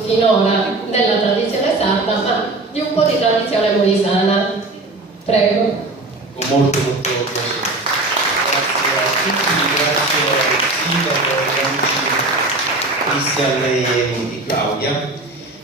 finora della tradizione sarda, ma di un po' di tradizione molisana. Prego. Con molto piacere. Grazie a tutti, ringrazio il sindaco, gli amici Cristian e Claudia.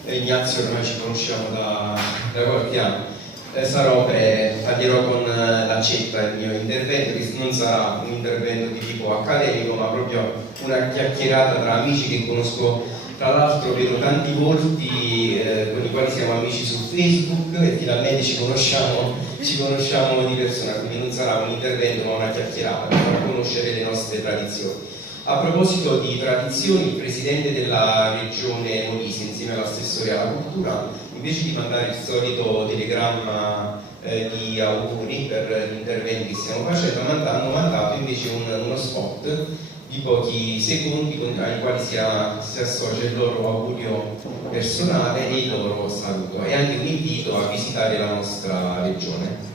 Ignazio, ormai ci conosciamo da qualche anno. Taglierò con l'accetta il mio intervento, che non sarà un intervento di tipo accademico, ma proprio una chiacchierata tra amici che conosco. Tra l'altro vedo tanti volti con i quali siamo amici su Facebook e finalmente ci conosciamo di persona, quindi non sarà un intervento ma una chiacchierata per far conoscere le nostre tradizioni. A proposito di tradizioni, il presidente della regione Molise, insieme all'assessore alla cultura, invece di mandare il solito telegramma di auguri per gli interventi che stiamo facendo, hanno mandato invece uno spot di pochi secondi ai quali si associa il loro augurio personale e il loro saluto e anche un invito a visitare la nostra regione.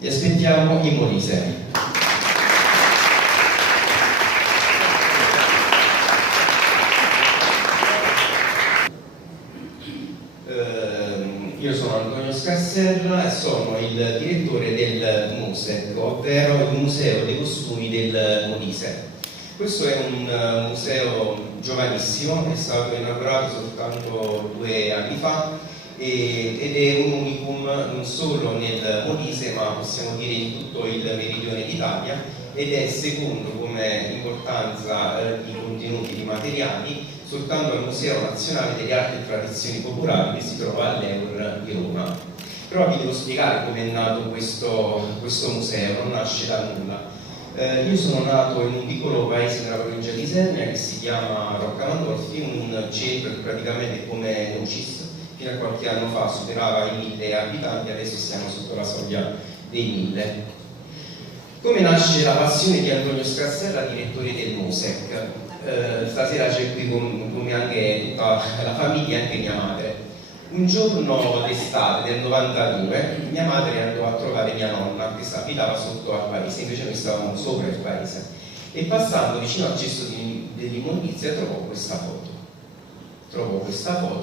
Vi aspettiamo in Molise. Io sono Antonio Scarsella e sono il direttore del MUSEC, ovvero il Museo dei Costumi del Molise. Questo è un museo giovanissimo, è stato inaugurato soltanto 2 anni fa ed è un unicum non solo nel Molise ma possiamo dire in tutto il meridione d'Italia ed è secondo come importanza di contenuti, di materiali, soltanto al Museo Nazionale delle Arti e Tradizioni Popolari che si trova all'Eur di Roma. Però vi devo spiegare come è nato questo museo, non nasce da nulla. Io sono nato in un piccolo paese nella provincia di Isernia che si chiama Roccamandolfi, un centro che praticamente è come Neucis. Fino a qualche anno fa superava i 1000 abitanti, adesso siamo sotto la soglia dei 1000. Come nasce la passione di Antonio Scarsella, direttore del MUSEC? Stasera c'è qui con me anche tutta la famiglia, anche mia madre. Un giorno d'estate del 92 mia madre andò a trovare mia nonna che abitava sotto al paese, invece noi stavamo sopra il paese, e passando vicino al cesto dell'immondizia trovò questa foto,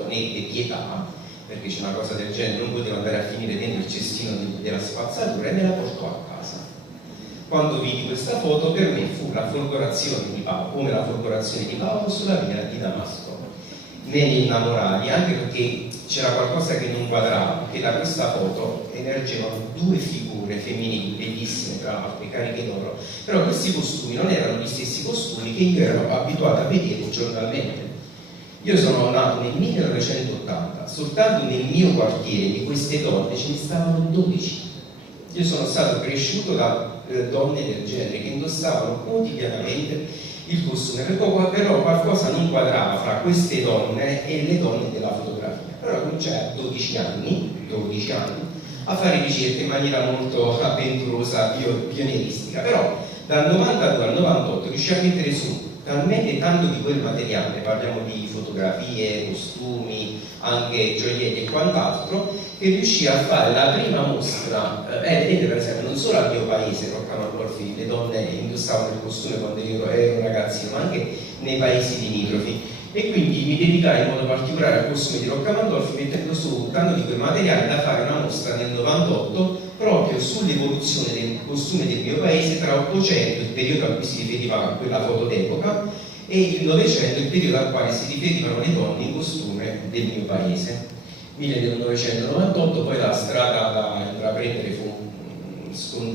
ne ebbe pietà, perché c'è una cosa del genere, non poteva andare a finire dentro il cestino della spazzatura, e me la portò a casa. Quando vidi questa foto, per me fu la folgorazione di Paolo, come la folgorazione di Paolo sulla via di Damasco. Me ne innamorai, anche perché c'era qualcosa che non quadrava, che da questa foto emergevano 2 figure femminili bellissime, tra l'altro cariche d'oro, però questi costumi non erano gli stessi costumi che io ero abituato a vedere giornalmente. Io sono nato nel 1980, soltanto nel mio quartiere di queste donne ce ne stavano 12. Io sono stato cresciuto da donne del genere che indossavano quotidianamente il costume, però qualcosa non quadrava fra queste donne e le donne della fotografia. Allora cominciai a 12 anni a fare ricerche in maniera molto avventurosa, pionieristica, però dal 92 al 98 riuscii a mettere su talmente tanto di quel materiale, parliamo di fotografie, costumi, anche gioielli e quant'altro, che riuscì a fare la prima mostra. Vedete per esempio, non solo al mio paese, Roccamandolfi, le donne indossavano il costume quando io ero ragazzino, ma anche nei paesi limitrofi. E quindi mi dedicai in modo particolare al costume di Roccamandolfi, mettendo su tanto di quel materiale da fare una mostra nel 98 proprio sull'evoluzione del costume del mio paese tra 800, il periodo a cui si riferiva quella foto d'epoca, e il 900, il periodo al quale si riferivano le donne in costume del mio paese. 1998 poi la strada da intraprendere fu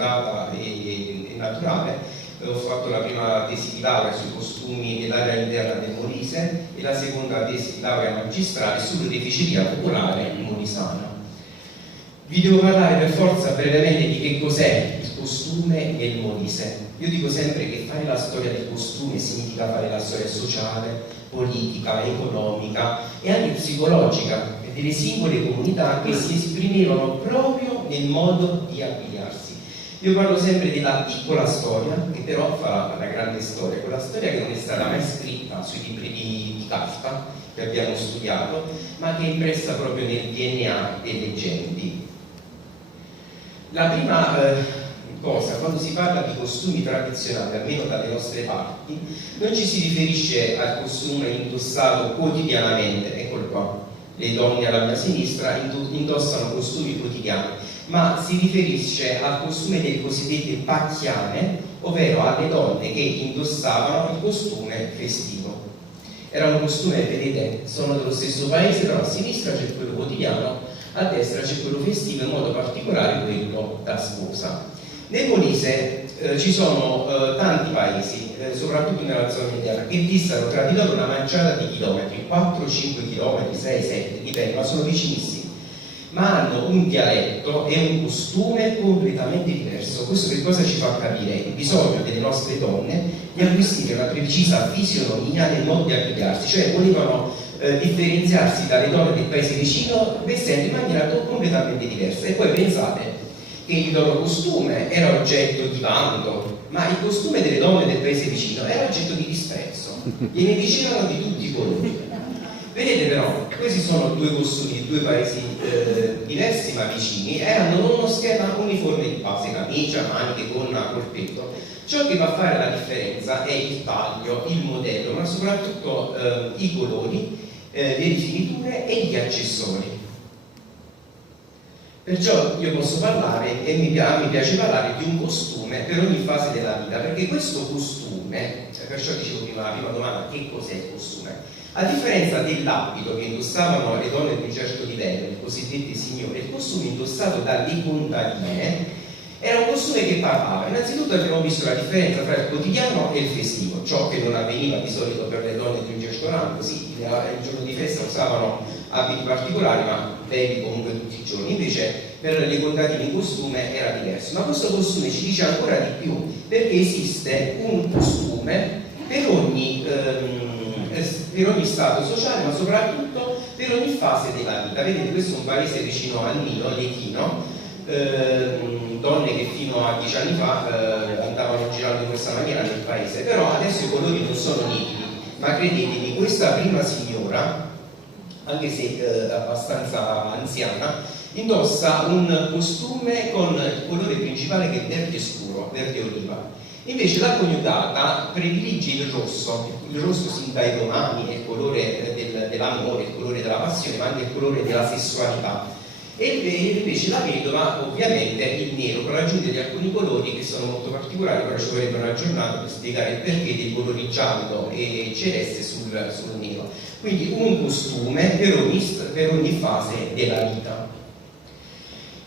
scontata e naturale. Ho fatto la prima tesi di laurea sui costumi dell'area interna del Molise e la seconda tesi di laurea magistrale sull'oreficeria popolare molisana. Vi devo parlare per forza brevemente di che cos'è il costume nel Molise. Io dico sempre che fare la storia del costume significa fare la storia sociale, politica, economica e anche psicologica delle singole comunità che si esprimevano proprio nel modo di abbigliarsi. Io parlo sempre della piccola storia, che però fa la grande storia, quella storia che non è stata mai scritta sui libri di carta che abbiamo studiato, ma che è impressa proprio nel DNA delle genti. La prima cosa, quando si parla di costumi tradizionali, almeno dalle nostre parti, non ci si riferisce al costume indossato quotidianamente, eccolo qua, le donne alla mia sinistra indossano costumi quotidiani, ma si riferisce al costume delle cosiddette pacchiane, ovvero alle donne che indossavano il costume festivo. Era un costume, vedete, sono dello stesso paese, però a sinistra c'è quello quotidiano, a destra c'è quello festivo, in modo particolare quello da sposa. Nel Molise ci sono tanti paesi, soprattutto nella zona mediana, che distano tra di loro una manciata di chilometri, 4-5 km, 6-7, dipende, ma sono vicinissimi. Ma hanno un dialetto e un costume completamente diverso. Questo che cosa ci fa capire? Il bisogno delle nostre donne di acquisire una precisa fisionomia nel modo di abbigliarsi, cioè volevano differenziarsi dalle donne del paese vicino vestendo in maniera completamente diversa. E poi pensate che il loro costume era oggetto di vanto, ma il costume delle donne del paese vicino era oggetto di disprezzo. Gliene dicevano di tutti i colori. Vedete però, questi sono due costumi di due paesi diversi ma vicini e hanno uno schema uniforme di base, camicia, maniche, gonna, corpetto. Ciò che va a fare la differenza è il taglio, il modello, ma soprattutto i colori, le rifiniture e gli accessori. Perciò io posso parlare e mi piace parlare di un costume per ogni fase della vita, perché questo costume, perciò dicevo prima la prima domanda, che cos'è il costume? A differenza dell'abito che indossavano le donne di un certo livello, le cosiddette signore, il costume indossato dalle contadine era un costume che parlava. Innanzitutto abbiamo visto la differenza tra il quotidiano e il festivo, ciò che non avveniva di solito per le donne di un certo rango. Sì, il giorno di festa usavano abiti particolari, ma belli comunque tutti i giorni. Invece per le contadine il costume era diverso. Ma questo costume ci dice ancora di più, perché esiste un costume per ogni stato sociale, ma soprattutto per ogni fase della vita. Vedete, questo è un paese vicino al Nilo, Lechino, donne che fino a 10 anni fa andavano girando in questa maniera nel paese, però adesso i colori non sono nitidi, ma credetemi, questa prima signora, anche se abbastanza anziana, indossa un costume con il colore principale che è verde scuro, verde oliva. Invece la coniugata predilige il rosso sin dai romani, è il colore dell'amore, il colore della passione, ma anche il colore della sessualità. E invece la vedova ovviamente il nero, con l'aggiunta di alcuni colori che sono molto particolari, però ci vorrebbe una giornata per spiegare il perché dei colori giallo e celeste sul nero. Quindi un costume per ogni fase della vita.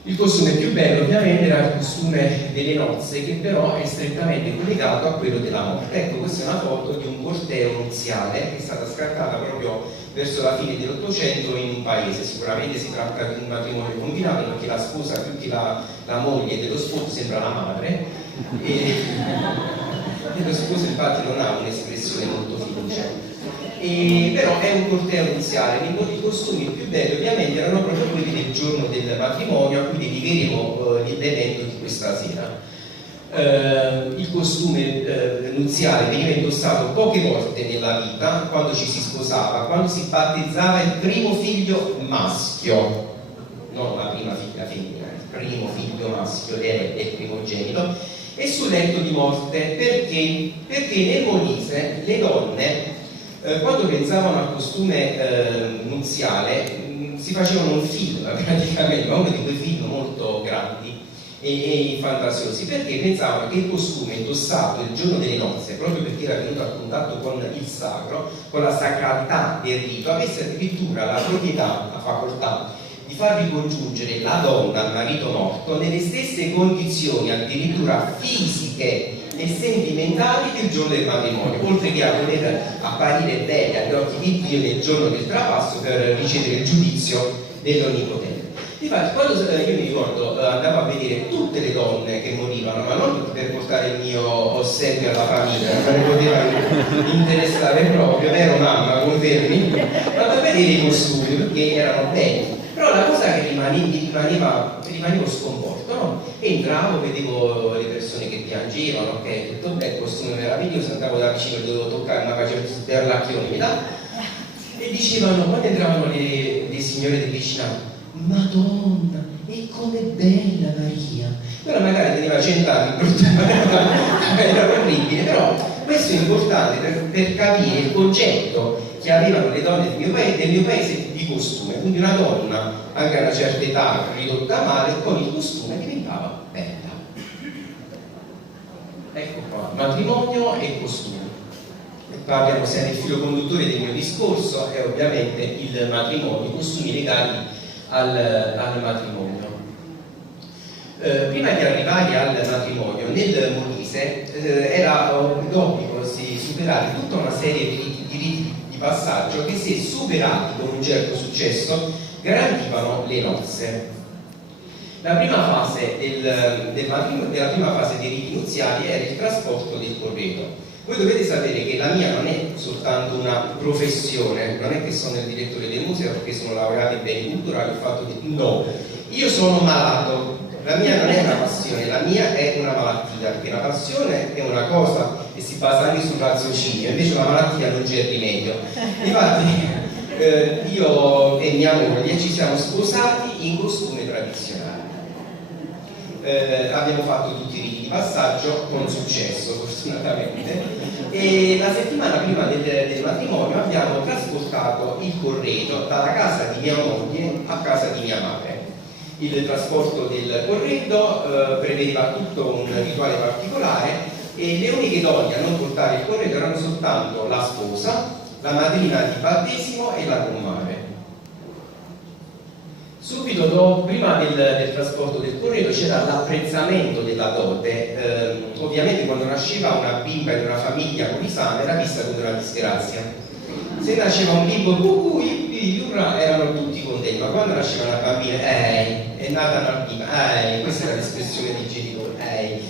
Il costume più bello ovviamente era il costume delle nozze, che però è strettamente collegato a quello della morte. Ecco, questa è una foto di un corteo nuziale che è stata scattata proprio verso la fine dell'Ottocento in un paese. Sicuramente si tratta di un matrimonio combinato, perché la sposa più che la moglie dello sposo sembra la madre, e lo sposo infatti non ha un'espressione molto felice. Però è un corteo nuziale, i costumi più belli ovviamente erano proprio quelli del giorno del matrimonio, a cui dedicheremo l'evento di questa sera. Il costume nuziale veniva indossato poche volte nella vita, quando ci si sposava, quando si battezzava il primo figlio maschio, non la prima figlia femmina, il primo figlio maschio, l'erede, il primogenito, e sul letto di morte. Perché nel Molise le donne, quando pensavano al costume nuziale, si facevano un film praticamente, ma uno di quei film molto grandi e fantasiosi, perché pensavano che il costume indossato il giorno delle nozze, proprio perché era venuto a contatto con il sacro, con la sacralità del rito, avesse addirittura la proprietà, la facoltà di di far ricongiungere la donna al marito morto nelle stesse condizioni, addirittura fisiche e sentimentali del giorno del matrimonio, oltre che a voler apparire belle agli occhi di Dio nel giorno del trapasso per ricevere il giudizio dell'Onnipotente. Infatti, quando io mi ricordo andavo a vedere tutte le donne che morivano, ma non per portare il mio ossequio alla famiglia, non mi poteva interessare proprio, ero mamma, confermi, ma per vedere i costumi, perché erano belli. Però la cosa che rimanevo sconvolto, no? Entravo, vedevo le persone che piangevano, ok, tutto bene, il costume meraviglioso, andavo da vicino, li dovevo toccare, ma facevo sberlacchioni, mi dà? E dicevano, quando entravano le signore del vicinato, Madonna, e com'è bella Maria! Però magari teneva 100 anni, era orribile, però questo è importante per capire il concetto che avevano le donne del mio paese di costume. Quindi una donna, anche a una certa età, ridotta male, con il costume diventava bella. Ecco qua, matrimonio e costume. Parliamo sia nel filo conduttore del mio discorso, è ovviamente il matrimonio, i costumi legati al matrimonio. Prima di arrivare al matrimonio, nel Molise era d'obbligo superare tutta una serie di riti di passaggio che, se superati con un certo successo, garantivano le nozze. La prima fase della prima fase dei riti nuziali era il trasporto del corredo. Voi dovete sapere che la mia non è soltanto una professione, non è che sono il direttore del museo perché sono laureato in beni culturali, ho fatto no, io sono malato, la mia non è una passione, la mia è una malattia, perché la passione è una cosa che si basa anche sul raziocinio, invece la malattia non c'è rimedio. Infatti io e mia moglie ci siamo sposati in costume tradizionali. Abbiamo fatto tutti i riti di passaggio con successo, fortunatamente, e la settimana prima del matrimonio abbiamo trasportato il corredo dalla casa di mia moglie a casa di mia madre. Il trasporto del corredo prevedeva tutto un rituale particolare e le uniche donne a non portare il corredo erano soltanto la sposa, la madrina di battesimo e la comare. Subito prima del trasporto del corredo c'era l'apprezzamento della dote. Ovviamente quando nasceva una bimba in una famiglia molisana era vista come una disgrazia. Se nasceva un bimbo, erano tutti contenti, ma quando nasceva una bambina, è nata una bimba, questa era l'espressione dei genitori,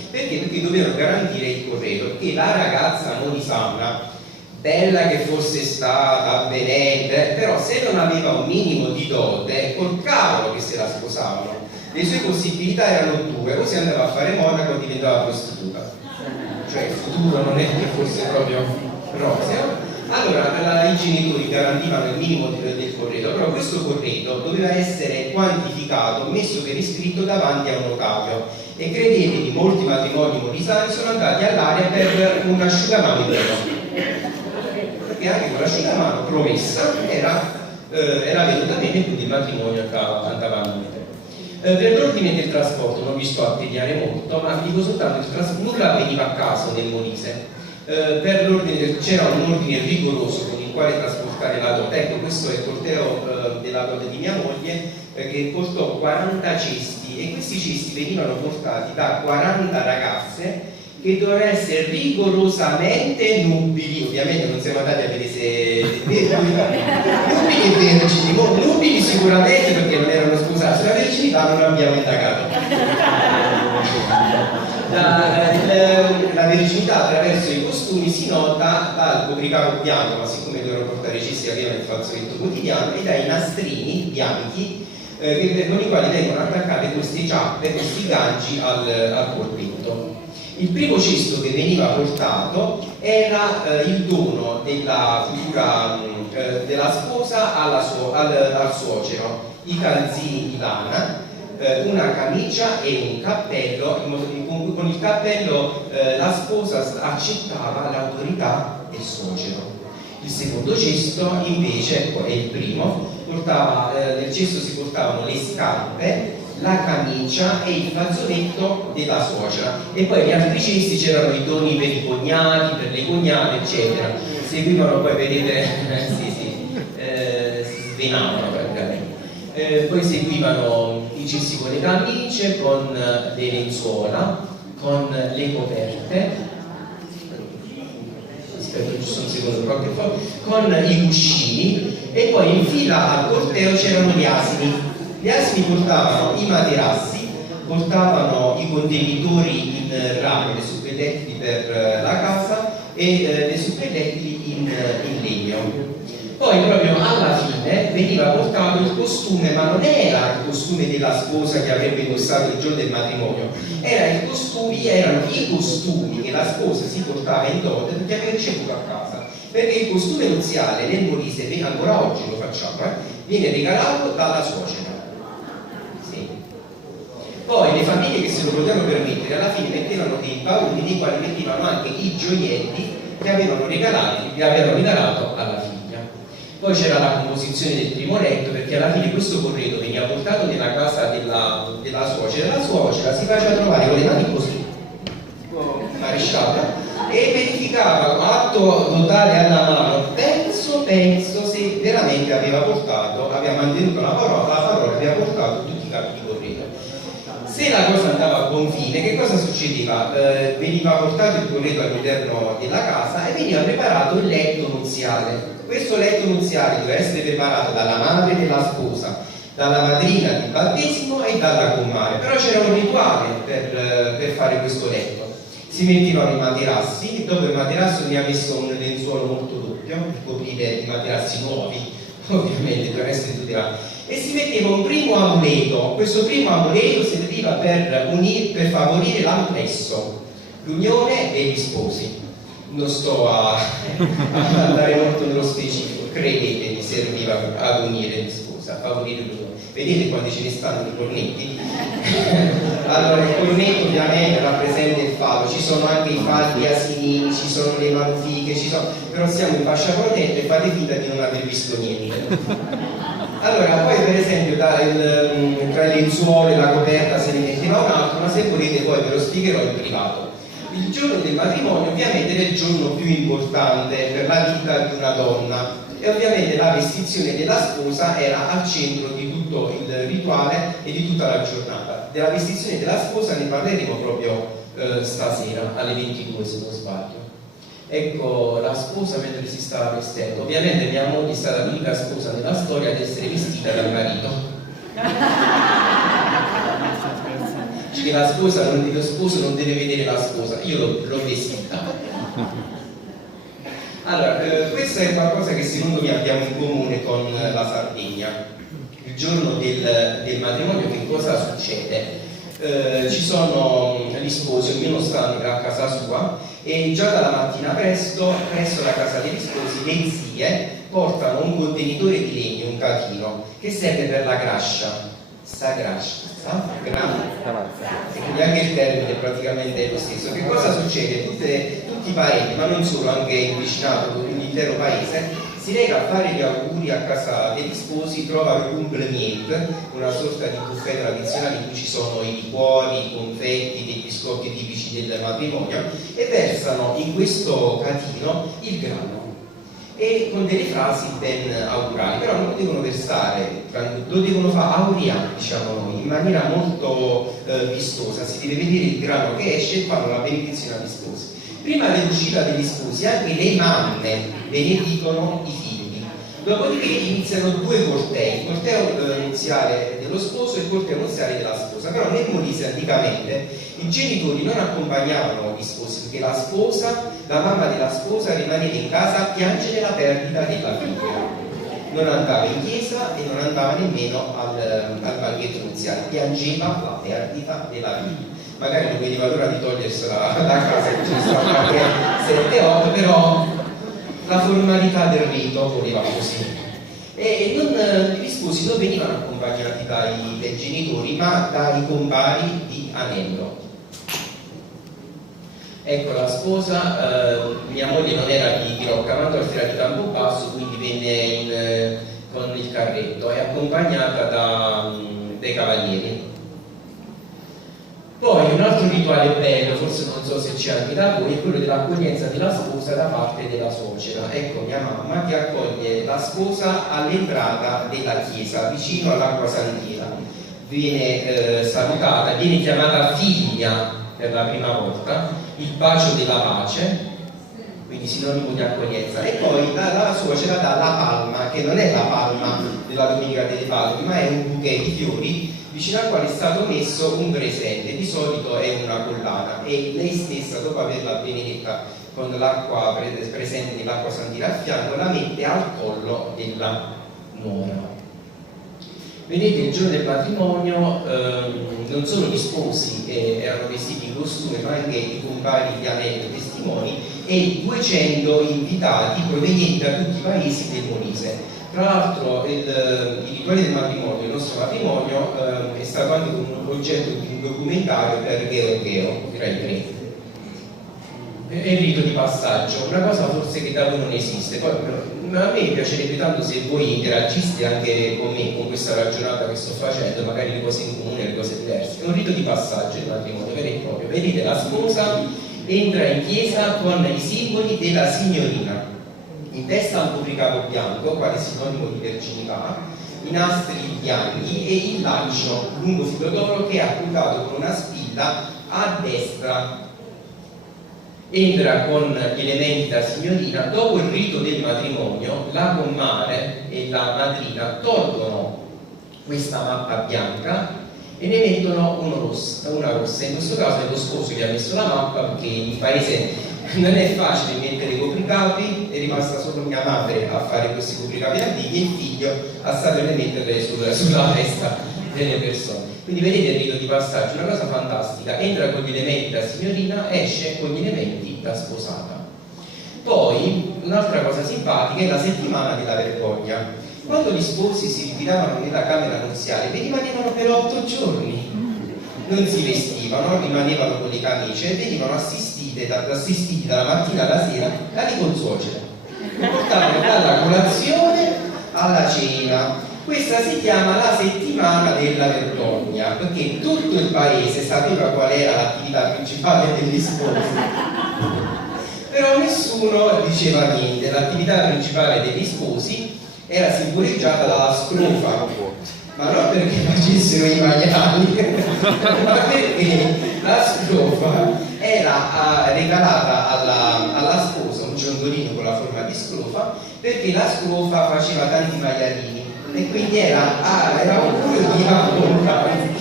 perché? Perché dovevano garantire il corredo, perché la ragazza molisana, bella che fosse stata, avvenente, però se non aveva un minimo di dote, col cavolo che se la sposavano. Le sue possibilità erano due: o si andava a fare monaco o diventava prostituta. Cioè il futuro non è che fosse proprio roseo. Allora i genitori garantivano il minimo del corredo, però questo corredo doveva essere quantificato, messo per iscritto davanti a un notaio, e credetemi, molti matrimoni molisani sono andati all'aria per un asciugamano in meno. Perché anche con l'asciugamano promessa era venuta bene, quindi il matrimonio andava a bene. Per l'ordine del trasporto non vi sto a tediare molto, ma vi dico soltanto che nulla veniva a caso nel Molise. C'era un ordine rigoroso con il quale trasportare la dote. Ecco, questo è il corteo della dote di mia moglie, che portò 40 cesti, e questi cesti venivano portati da 40 ragazze che dovevano essere rigorosamente nubili. Ovviamente non siamo andati a vedere se nubili e vergini, nubili sicuramente perché non erano sposati, sulla verginità non abbiamo indagato. La verginità attraverso i costumi si nota dal copricapo bianco, ma siccome dovevano portare i cesti avevano il fazzoletto quotidiano, e dai nastrini bianchi con i quali vengono attaccate queste ciappe, questi ganci al corpetto. Il primo cesto che veniva portato era il dono della figura della sposa al suocero: i calzini di lana, una camicia e un cappello. Con il cappello la sposa accettava l'autorità del suocero. Il secondo cesto invece, è il primo, nel cesto si portavano le scarpe, la camicia e il fazzoletto della suocera, e poi negli altri cesti c'erano i doni per i cognati, per le cognate, eccetera. Seguivano poi, vedete, si svenavano praticamente. Poi seguivano i cessi con le camicie, con le lenzuola, con le coperte, aspetta giusto un secondo, con i cuscini, e poi in fila al corteo c'erano gli asini. Gli asini portavano i materassi, portavano i contenitori in rame, le suppellettili per la casa e le suppellettili in legno. Poi proprio alla fine veniva portato il costume, ma non era il costume della sposa che avrebbe indossato il giorno del matrimonio, erano i costumi che la sposa si portava in dote perché aveva ricevuto a casa. Perché il costume nuziale nel Molise, ancora oggi lo facciamo, viene regalato dalla suocera. Sì. Poi le famiglie che se lo potevano permettere alla fine mettevano dei bauli nei quali mettevano anche i gioielli che avevano regalato alla figlia. Poi c'era la composizione del primo letto, perché alla fine questo corredo veniva portato nella casa della suocera. La suocera si faceva trovare con le mani così, maresciata, e verificava atto notare alla mano, penso se veramente aveva mantenuto la parola, aveva portato tutti i capi di corredo. Se la cosa andava a buon fine, che cosa succedeva? Veniva portato il corredo all'interno della casa e veniva preparato il letto nuziale. Questo letto nuziale doveva essere preparato dalla madre della sposa, dalla madrina di battesimo e dalla comare, però c'era un rituale per fare questo letto. Si mettevano i materassi e dopo il materasso veniva messo un lenzuolo molto doppio per coprire i materassi nuovi, ovviamente doveva essere tutelato, e si metteva un primo amuleto. Questo primo amuleto serviva per favorire l'amplesso, l'unione degli sposi. Non sto a andare molto nello specifico, credetemi, serviva ad unire gli sposi, a favorire l'unione. Vedete quando ce ne stanno i cornetti? Allora il cornetto ovviamente rappresenta il fallo, ci sono anche i falli asinini, ci sono le manufiche, però siamo in fascia protetta e fate finta di non aver visto niente. Allora, poi per esempio tra le lenzuole e la coperta se ne metteva un altro, ma se volete poi ve lo spiegherò in privato. Il giorno del matrimonio ovviamente era il giorno più importante per la vita di una donna e ovviamente la vestizione della sposa era al centro di tutto il rituale e di tutta la giornata. Della vestizione della sposa ne parleremo proprio stasera alle 22 se non sbaglio. Ecco la sposa mentre si stava vestendo. Ovviamente mia moglie è stata l'unica sposa nella storia ad essere vestita dal marito. Che lo sposo non deve vedere la sposa, io l'ho vestita. Allora, questo è qualcosa che secondo me abbiamo in comune con la Sardegna. Il giorno del matrimonio che cosa succede? Ci sono gli sposi, ognuno sta a casa sua e già dalla mattina presto la casa degli sposi le zie portano un contenitore di legno, un catino, che serve per la grascia. Quindi anche il termine praticamente è lo stesso. Che cosa succede? Tutti i parenti, ma non solo, anche il vicinato, l'intero paese, si reca a fare gli auguri a casa degli sposi, trova il cumplemiet, una sorta di buffet tradizionale in cui ci sono i liquori, i confetti, dei biscotti tipici del matrimonio e versano in questo catino il grano. E con delle frasi ben augurali, però non lo devono versare, lo devono fare auriare, diciamo noi, in maniera molto vistosa. Si deve vedere il grano che esce e fanno la benedizione agli sposi. Prima dell'uscita degli sposi anche le mamme benedicono i figli, dopodiché iniziano due cortei, il corteo nuziale dello sposo e il corteo nuziale della sposa. Però nel Molise anticamente i genitori non accompagnavano gli sposi perché la mamma della sposa rimaneva in casa a piangere la perdita della figlia, non andava in chiesa e non andava nemmeno al banchetto nuziale, piangeva la perdita della figlia. Magari non vedeva l'ora di togliersela da casa che ci stava 7-8, però la formalità del rito voleva così. E gli sposi non venivano accompagnati dai genitori ma dai compari di anello. Ecco la sposa, mia moglie non era di Roccamanto, era di Campobasso, quindi venne con il carretto, è accompagnata dai cavalieri. Poi un altro rituale bello, forse non so se c'è anche da voi, è quello dell'accoglienza della sposa da parte della suocera. Ecco mia mamma che accoglie la sposa all'entrata della chiesa, vicino all'acqua santiera. Viene salutata, viene chiamata figlia per la prima volta, il bacio della pace, quindi sinonimo di accoglienza, e poi la suocera dà la palma, che non è la palma della Domenica delle Palme, ma è un bouquet di fiori vicino al quale è stato messo un presente, di solito è una collana, e lei stessa, dopo averla benedetta con l'acqua presente nell'acqua santiera al fianco, la mette al collo della nuora. Vedete, il giorno del matrimonio non solo gli sposi erano vestiti in costume, ma anche i compari di anelli e testimoni, e 200 invitati provenienti da tutti i paesi del Molise. Tra l'altro i rituali del matrimonio, il nostro matrimonio, è stato anche un oggetto di un documentario per Geo, direi 3. È il rito di passaggio, una cosa forse che da voi non esiste. Poi, a me piacerebbe tanto se voi interagiste anche con me, con questa ragionata che sto facendo, magari le cose in comune, le cose diverse. È un rito di passaggio il matrimonio vero e proprio. Vedete, la sposa entra in chiesa con i simboli della signorina. In testa un copricapo bianco, quale sinonimo di verginità, i nastri bianchi e il laccio lungo filo d'oro che è accotato con una spilla a destra. Entra con gli elementi da signorina. Dopo il rito del matrimonio, la comare e la madrina tolgono questa mappa bianca e ne mettono una rossa. In questo caso è lo sposo che ha messo la mappa, perché in paese non è facile mettere i copricapi, è rimasta solo mia madre a fare questi copricapi antichi e il figlio a sapere metterle sulla testa delle persone. Quindi vedete il rito di passaggio, una cosa fantastica: entra con gli elementi da signorina, esce con gli elementi da sposata. Poi un'altra cosa simpatica è la settimana della vergogna. Quando gli sposi si ritiravano nella camera nuziale, rimanevano per 8 giorni, non si vestivano, rimanevano con le camicie e venivano assistiti dalla mattina alla sera dalle consuocere, che portavano dalla colazione alla cena. Questa si chiama la settimana della vergogna, perché tutto il paese sapeva qual era l'attività principale degli sposi, però nessuno diceva niente. L'attività principale degli sposi era simboleggiata dalla scrofa, ma non perché facessero i maiali, ma perché la scrofa era regalata alla sposa, un ciondolino con la forma di scrofa, perché la scrofa faceva tanti maialini e quindi era augurio di abbondanza.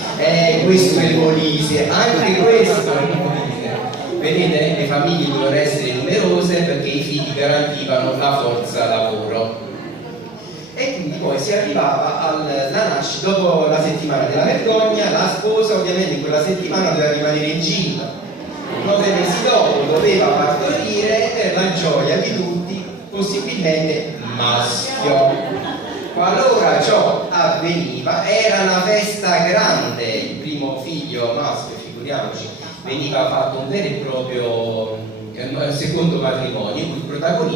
Questo è il Molise, anche questo è il Molise. Vedete, le famiglie dovevano essere numerose perché i figli garantivano la forza lavoro. E quindi poi si arrivava alla nascita. Dopo la settimana della vergogna, la sposa ovviamente in quella settimana doveva rimanere incinta. 9 mesi dopo doveva partorire per la gioia di tutti, possibilmente maschio. Qualora ciò avveniva, era una festa grande. Il primo figlio maschio, figuriamoci, veniva fatto un vero e proprio secondo matrimonio, in cui il protagonista